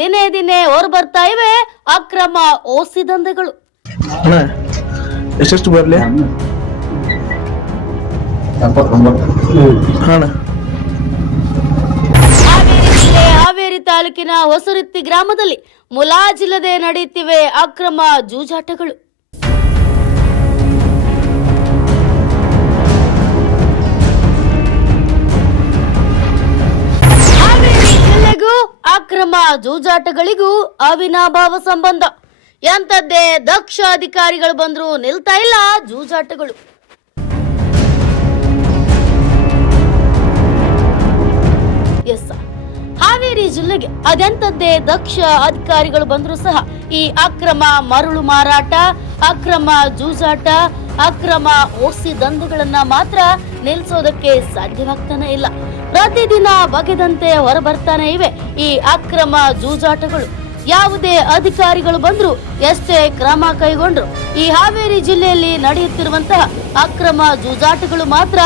ದಿನೇ ದಿನೇ ಹೊರಬರ್ತಾ ಇವೆ ಅಕ್ರಮ ಓಸಿ ದಂಧೆಗಳು. ಎಷ್ಟು ಬರಲಿ ಹಾವೇರಿ ತಾಲೂಕಿನ ಹೊಸರಿತ್ತಿ ಗ್ರಾಮದಲ್ಲಿ ಮುಲಾಜಿಲ್ಲದೆ ನಡೆಯುತ್ತಿವೆ ಅಕ್ರಮ ಜೂಜಾಟಗಳು. ಹಾವೇರಿ ಜಿಲ್ಲೆಗೂ ಅಕ್ರಮ ಜೂಜಾಟಗಳಿಗೂ ಅವಿನಾಭಾವ ಸಂಬಂಧ. ಎಂತದ್ದೇ ದಕ್ಷ ಅಧಿಕಾರಿಗಳು ಬಂದ್ರು ನಿಲ್ತಾ ಇಲ್ಲ ಜೂಜಾಟಗಳು. ಹಾವೇರಿ ಜಿಲ್ಲೆಗೆ ಅದೆಂತದ್ದೇ ದಕ್ಷ ಅಧಿಕಾರಿಗಳು ಬಂದರೂ ಸಹ ಈ ಅಕ್ರಮ ಮರಳು ಮಾರಾಟ, ಅಕ್ರಮ ಜೂಜಾಟ, ಅಕ್ರಮ ಓಸಿ ದಂಧೆಗಳನ್ನ ಮಾತ್ರ ನಿಲ್ಲಿಸೋದಕ್ಕೆ ಸಾಧ್ಯವಾಗ್ತಾನೆ ಇಲ್ಲ. ಪ್ರತಿದಿನ ಬಗೆದಂತೆ ಹೊರಬರ್ತಾನೆ ಇವೆ ಈ ಅಕ್ರಮ ಜೂಜಾಟಗಳು. ಯಾವುದೇ ಅಧಿಕಾರಿಗಳು ಬಂದ್ರು, ಎಷ್ಟೇ ಕ್ರಮ ಕೈಗೊಂಡ್ರು, ಈ ಹಾವೇರಿ ಜಿಲ್ಲೆಯಲ್ಲಿ ನಡೆಯುತ್ತಿರುವಂತಹ ಅಕ್ರಮ ಜೂಜಾಟಗಳು ಮಾತ್ರ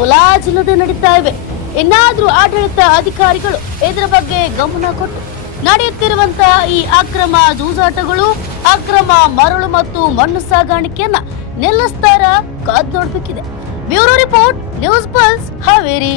ಮುಲಾಜಿಲ್ಲದೆ ನಡೀತಾ ಇವೆ. ಇನ್ನಾದ್ರೂ ಆಡಳಿತ ಅಧಿಕಾರಿಗಳು ಇದರ ಬಗ್ಗೆ ಗಮನ ಕೊಟ್ಟು ನಡೆಯುತ್ತಿರುವಂತಹ ಈ ಅಕ್ರಮ ಜೂಜಾಟಗಳು, ಅಕ್ರಮ ಮರಳು ಮತ್ತು ಮಣ್ಣು ಸಾಗಾಣಿಕೆಯನ್ನ ನಿಲ್ಲಿಸ್ತಾರ ಕಾದ್ ನೋಡ್ಬೇಕಿದೆ. Bureau report, news pulse, Haveri.